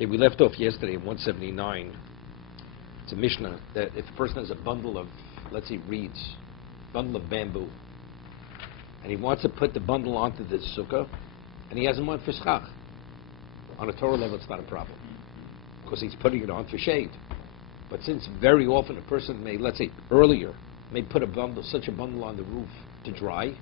Okay, we left off yesterday in 179. It's a Mishnah that if a person has a bundle of, let's say, reeds, bundle of bamboo, and he wants to put the bundle onto the sukkah, and he hasn't one for schach. On a Torah level, it's not a problem, because he's putting it on for shade. But since very often a person may, let's say earlier, may put a bundle, such a bundle on the roof to dry,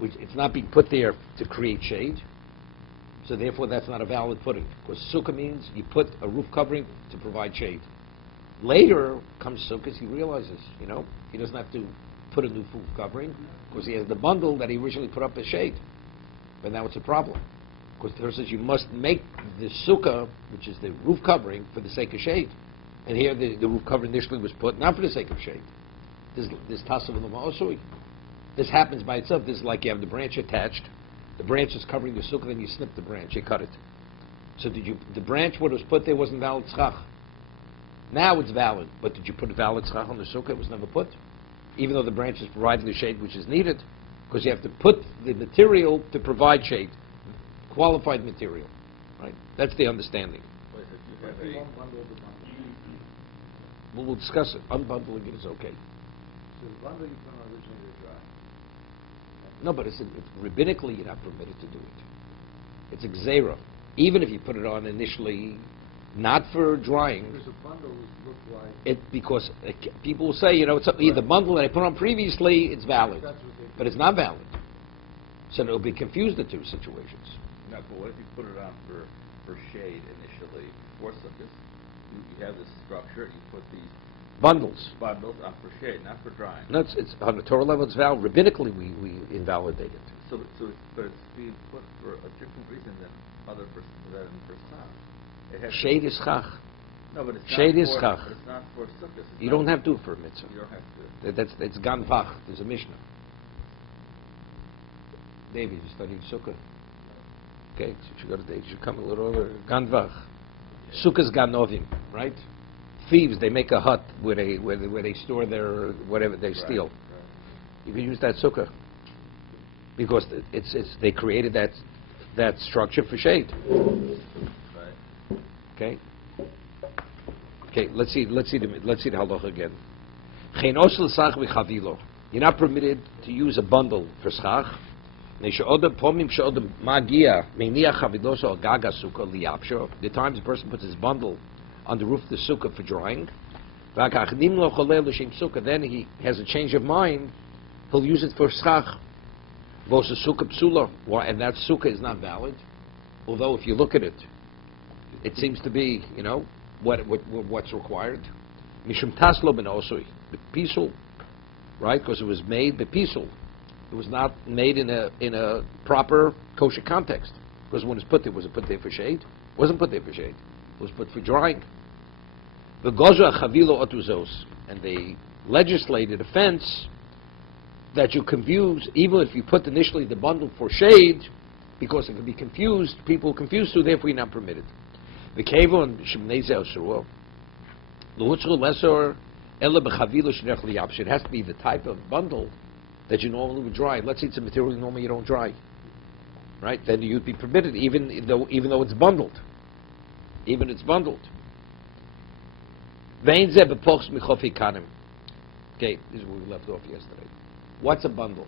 which it's not being put there to create shade, so therefore that's not a valid putting. Because sukkah means you put a roof covering to provide shade. Later comes sukkahs, he realizes, he doesn't have to put a new roof covering, because he has the bundle that he originally put up as shade. But now it's a problem. Because the Torah says you must make the sukkah, which is the roof covering, for the sake of shade. And here the roof cover initially was put not for the sake of shade. This tasav l'ma'osui. This happens by itself. This is like you have the branch attached. The branch is covering the sukkah, then you snip the branch, you cut it. So the branch, what was put there wasn't valid tzchach. Now it's valid, but did you put a valid tzchach on the sukkah? It was never put. Even though the branch is providing the shade which is needed, because you have to put the material to provide shade. Qualified material. Right? That's the understanding. We'll discuss it. Unbundling it is okay. So the bundle you put on originally to dry. No, but it's rabbinically you're not permitted to do it. It's a gzeira. Even if you put it on initially, not for drying. Because the bundles look like... Because people will say, it's the bundle that I put on previously, it's valid. But it's not valid. So it'll be confused the two situations. No, but what if you put it on for shade initially, for sukkahs? You have this structure, you put these bundles on for shade, not for drying. No, it's on the Torah level, it's valid. Rabbinically, we invalidate it. But it's being put for a different reason than other persons that in the first time. Shade is chach. No, but it's shade not is chach. It's not for sukkahs. You don't have to for a mitzvah. You don't have to. It's gan vach. There's a Mishnah. David, you studying sukkah? Okay, so you should come a little earlier. Gan vach. Sukkah's ganovim, right? Thieves, they make a hut where they store their whatever they steal. Right. You can use that sukkah because they created that structure for shade. Right. Okay. Okay. Let's see the halacha again. You're not permitted to use a bundle for schach. The times a person puts his bundle on the roof of the sukkah for drying, then he has a change of mind, he'll use it for schach. And that sukkah is not valid. Although if you look at it, it seems to be, what's required. Mishum taslo ben osui, bepisul, right? Because it was made bepisul. It was not made in a proper kosher context. Because when it was put there, was it put there for shade? It wasn't put there for shade. It was put for drying. And they legislated a fence that you confuse, even if you put initially the bundle for shade, because it could be confused, people confused, so therefore you're not permitted. The kevon it has to be the type of bundle that you normally would dry. Let's say it's a material normally you don't dry, right? Then you'd be permitted, even though it's bundled. Even it's bundled. Okay, this is where we left off yesterday. What's a bundle?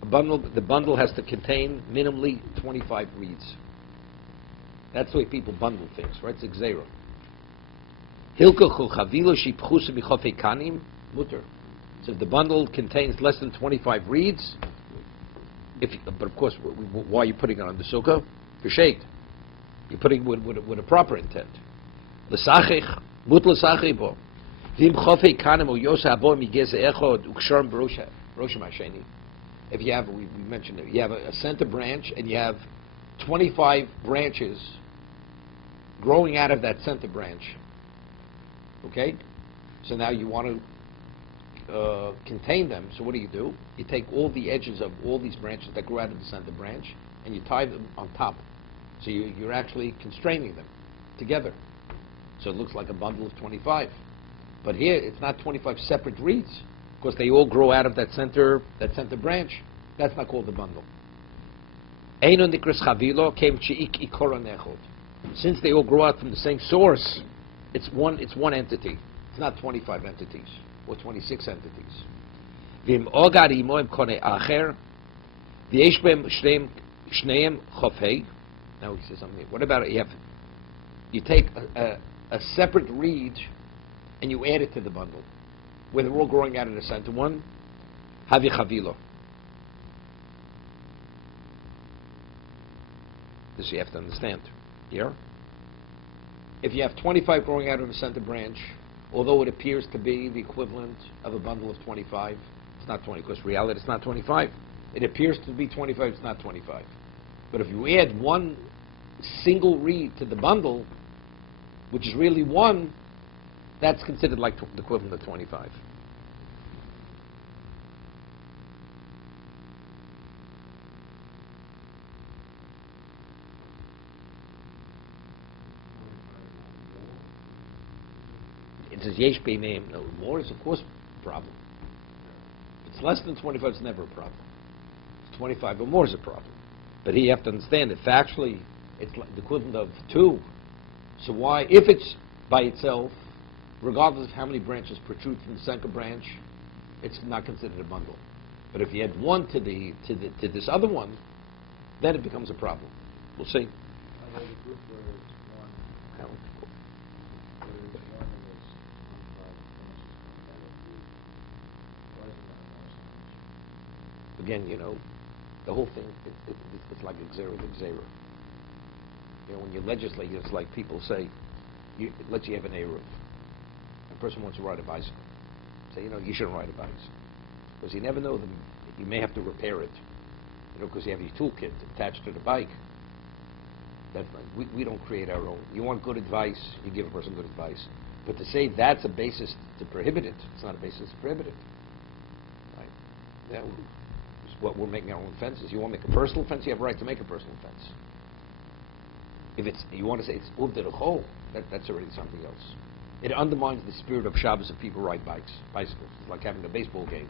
The bundle has to contain minimally 25 reeds. That's the way people bundle things, right? It's gzeira. Mutter. So if the bundle contains less than 25 reeds, but of course, why are you putting it on the sukkah? For shade. You're putting it with a proper intent. If you have, we mentioned it, you have a center branch and you have 25 branches growing out of that center branch. Okay? So now you want to contain them, so what do? You take all the edges of all these branches that grow out of the center branch and you tie them on top. So you're actually constraining them together. So it looks like a bundle of 25. But here it's not 25 separate reeds, because they all grow out of that center branch. That's not called a bundle. Since they all grow out from the same source, it's one entity. It's not 25 entities or 26 entities. V'im ogar imo im kone acher, v'yesh b'hem shneim chofei. Now he says something. What about it? You take a separate reed and you add it to the bundle, where they're all growing out in the center one. Havi chavilo. This you have to understand. Here, if you have 25 growing out of the center branch, although it appears to be the equivalent of a bundle of 25, it's not 20, because reality it's not 25. It appears to be 25, it's not 25. But if you add one single reed to the bundle, which is really one, that's considered like the equivalent of 25. It says yesh name. No, more is of course a problem. If it's less than 25, it's never a problem. It's 25 or more is a problem. But here you have to understand that factually it's like the equivalent of 2. So why, if it's by itself, regardless of how many branches protrude from the center branch, it's not considered a bundle. But if you add one to this other one, then it becomes a problem. We'll see. I know the group where it's one, How? where it's one and it's 25 branches. Why is it not more so much? Again, the whole thing, it's like a zero. When you legislate, it's like people say, let's say you have an Eruv. A person wants to ride a bicycle. Say, you shouldn't ride a bicycle. Because you never know them. You may have to repair it. Because you have your toolkit attached to the bike. We don't create our own. You want good advice, you give a person good advice. But to say that's a basis to prohibit it, it's not a basis to prohibit it. Right? That is what we're making our own fences. You want to make a personal fence, you have a right to make a personal fence. If you want to say it's uvded chol, that's already something else. It undermines the spirit of Shabbos if people ride bicycles. It's like having a baseball game,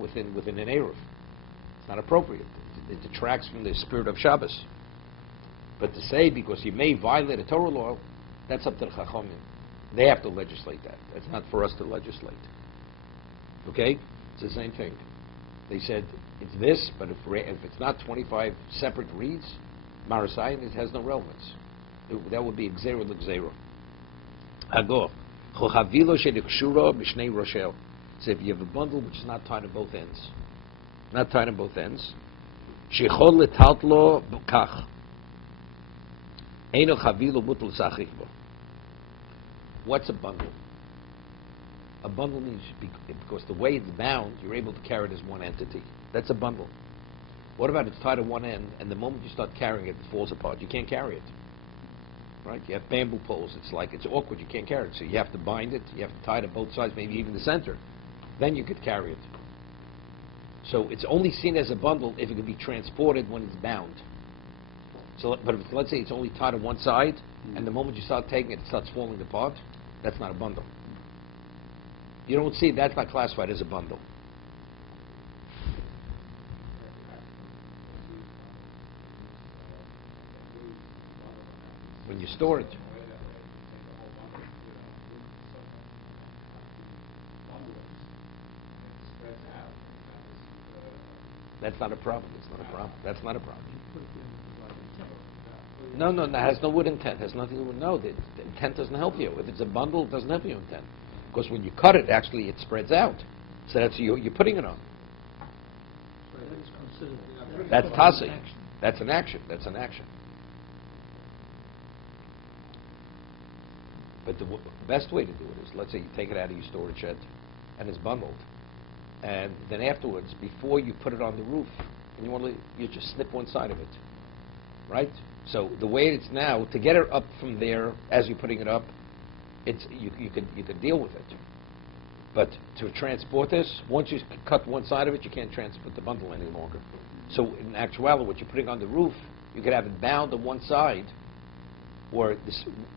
within an Eruv. It's not appropriate. It detracts from the spirit of Shabbos. But to say because you may violate a Torah law, that's up to the Chachamim. They have to legislate that. That's not for us to legislate. Okay? It's the same thing. They said it's this, but if it's not 25 separate reeds, Marasayan, it has no relevance. That would be Xero l'Xero. Agor. Chochavilo she'nikshuro b'shnei roshel. So if you have a bundle which is not tied on both ends, shechol letaltlo b'kach. Eino chavilo mutal sachich bo. What's a bundle? A bundle means, because the way it's bound, you're able to carry it as one entity. That's a bundle. What about it's tied to one end, and the moment you start carrying it, it falls apart. You can't carry it. Right? You have bamboo poles. It's awkward. You can't carry it. So you have to bind it. You have to tie it to both sides, maybe even the center. Then you could carry it. So it's only seen as a bundle if it can be transported when it's bound. So, but if let's say it's only tied to one side, and the moment you start taking it, it starts falling apart, that's not a bundle. You don't see, that's not classified as a bundle. When you store it. That's not a problem. That's not a problem. No, that has no wood intent. Has nothing to do with, the intent doesn't help you. If it's a bundle, it doesn't help you intent. Because when you cut it, actually, it spreads out. So that's you're putting it on. That's tassi. That's an action. But the best way to do it is, let's say you take it out of your storage shed, and it's bundled. And then afterwards, before you put it on the roof, and you just snip one side of it. Right? So the way it's now, to get it up from there as you're putting it up, you could deal with it. But to transport this, once you cut one side of it, you can't transport the bundle any longer. So in actuality, what you're putting on the roof, you could have it bound on one side, or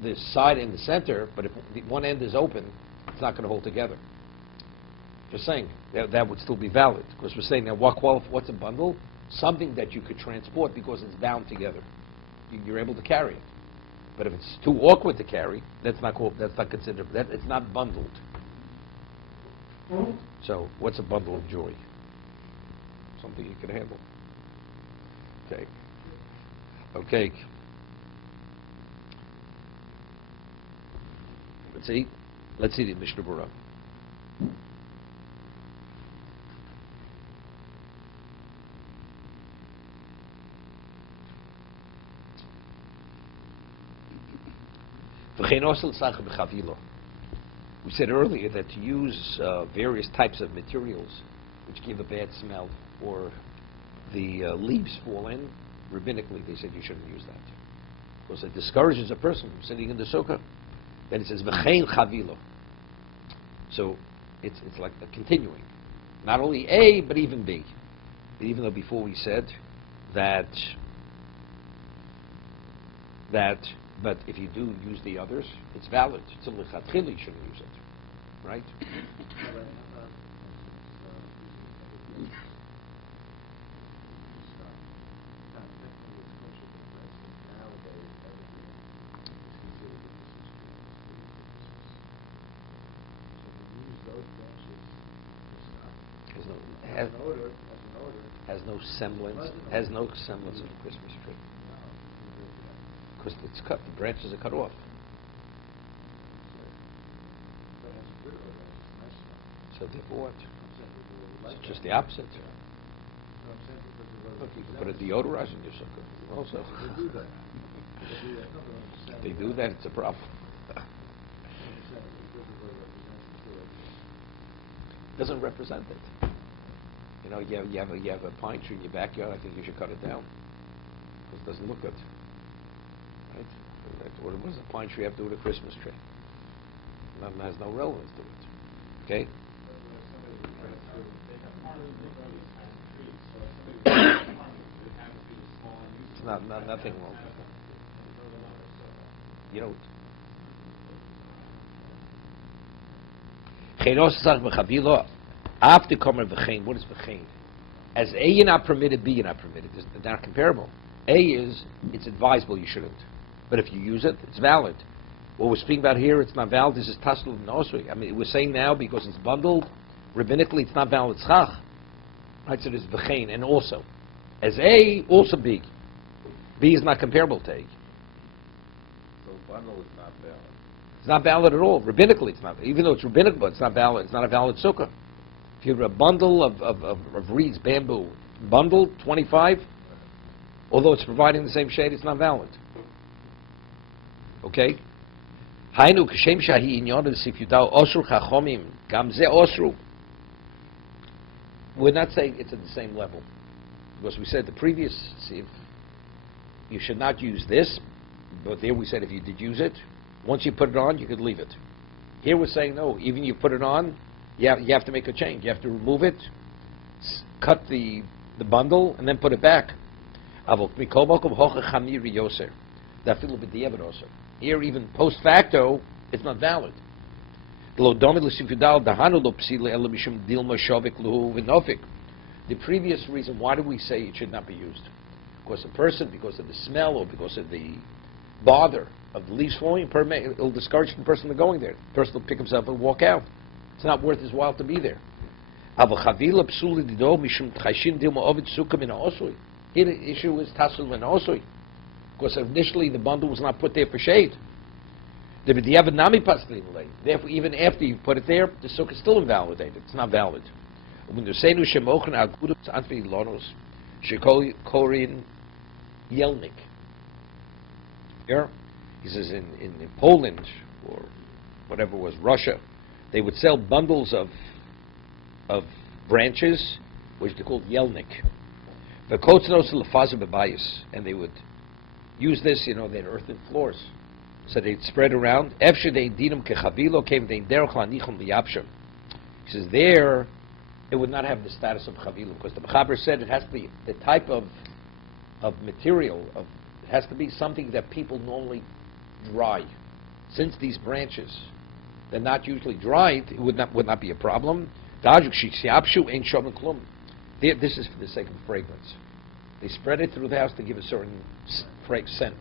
the side in the center, but if one end is open, it's not going to hold together. Just saying, that would still be valid. Because we're saying now, what's a bundle? Something that you could transport because it's bound together. You're able to carry it. But if it's too awkward to carry, that's not considered, it's not bundled. So, what's a bundle of joy? Something you can handle. Okay. Okay. Let's see the Mishna Berura. We said earlier that to use various types of materials which give a bad smell, or the leaves fall in, rabbinically they said you shouldn't use that, because it discourages a person from sitting in the sukkah. Then it says v'chein chavilo. So it's like a continuing, not only A but even B. Even though before we said that, but if you do use the others, it's valid. So lichatchila you shouldn't use it, right? Has no semblance of a Christmas tree. Because it's cut, the branches are cut off. So therefore what? It's just the opposite. Look, you can put a deodorizer in your sukkah also. If they do that, it's a problem. Doesn't represent it. You know, you have a pine tree in your backyard. I think you should cut it down because it doesn't look good, right? What does a pine tree have to do with a Christmas tree? Nothing, has no relevance to it. Okay. It's nothing wrong. You know. After Komer v'chein, what is v'chein? As A, you're not permitted, B, you're not permitted. They're not comparable. A is, it's advisable, you shouldn't. But if you use it, it's valid. What we're speaking about here, it's not valid. This is tasl and osri. I mean, we're saying now, because it's bundled, rabbinically, it's not valid. Schach. Right, so there's v'chein, and also. As A, also B. B is not comparable to A. So bundle is not valid. It's not valid at all. Rabbinically, it's not. Even though it's rabbinical, it's not valid. It's not a valid sukkah. If you have a bundle of reeds, bamboo, bundled, 25, although it's providing the same shade, it's not valid. Okay? Hainu kashem shahi inyon sifyudao osru chachomim gamze osru. We're not saying it's at the same level, because we said the previous, see, you should not use this, but there we said if you did use it, once you put it on, you could leave it. Here we're saying no, even you put it on, you have to make a change. You have to remove it, cut the bundle, and then put it back. Here, even post facto, it's not valid. The previous reason, why do we say it should not be used? Because a person, because of the smell or because of the bother of the leaves falling, it will discourage the person from going there. The person will pick himself up and walk out. It's not worth his while to be there. Here the issue is tasul and osui, because initially the bundle was not put there for shade. Therefore, even after you put it there, the sukkah is still invalidated. It's not valid. Here, he says in Poland or whatever it was, Russia, they would sell bundles of branches, which they called yelnik. And they would use this, they had earthen floors. So they'd spread around. He says there, it would not have the status of chavilo, because the Mechaber said it has to be the type of material, it has to be something that people normally dry. Since these branches, they're not usually dried, it would not be a problem. This is for the sake of fragrance. They spread it through the house to give a certain scent.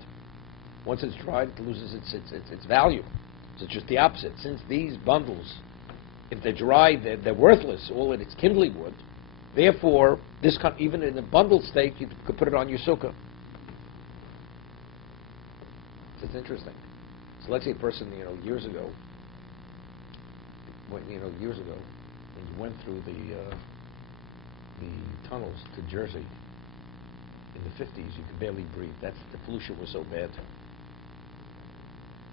Once it's dried, it loses its value. So it's just the opposite. Since these bundles, if they're dried, they're worthless, all in its kindling wood. Therefore, even in a bundled state, you could put it on your sukkah. So it's interesting. So let's say a person, years ago, when you went through the tunnels to Jersey in the 50s, you could barely breathe. The pollution was so bad.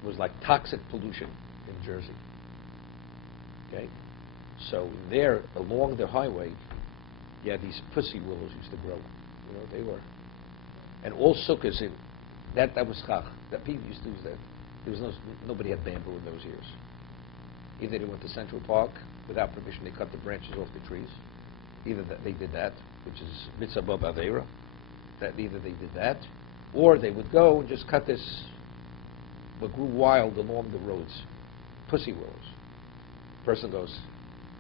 It was like toxic pollution in Jersey. Okay? So there, along the highway, these pussy willows used to grow. They were. And all sukkahs in, that was chach. That people used to use that. Nobody had bamboo in those years. Either they went to Central Park, without permission, they cut the branches off the trees. Either they did that, which is mitzvah b'aveira. Either they did that, or they would go and just cut this, what grew wild along the roads, pussy willows. Person goes,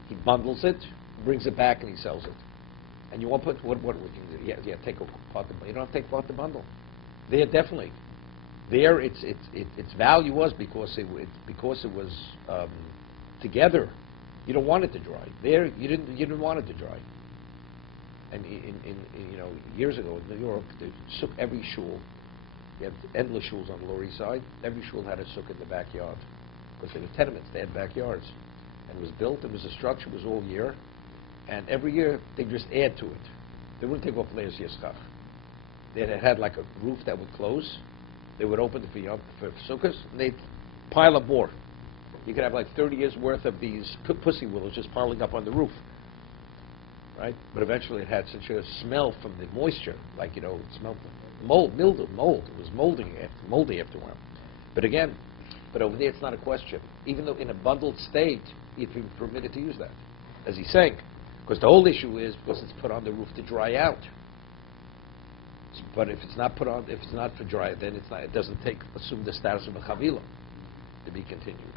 he bundles it, brings it back, and he sells it. And you want to put, what we can do? Yeah, take apart the bundle. You don't have to take apart the bundle. There, definitely. There, its value was because it was together. You don't want it to dry. There, you didn't want it to dry. And in years ago in New York, every shul, you had endless shuls on the Lower East Side. Every shul had a sukkah in the backyard because they were tenements. They had backyards, and it was built. It was a structure. It was all year, and every year they just add to it. They wouldn't take off layers yeschach. They had like a roof that would close. They would open it for sukkahs, and they'd pile up more. You could have like 30 years worth of these pussy willows just piling up on the roof. Right? But eventually it had such a smell from the moisture, it smelled mold. It was moldy after a while. But over there it's not a question. Even though in a bundled state, you'd be permitted to use that, as he's saying. Because the whole issue is because it's put on the roof to dry out. But if it's not for dry, then it doesn't assume the status of a chavila to be continued.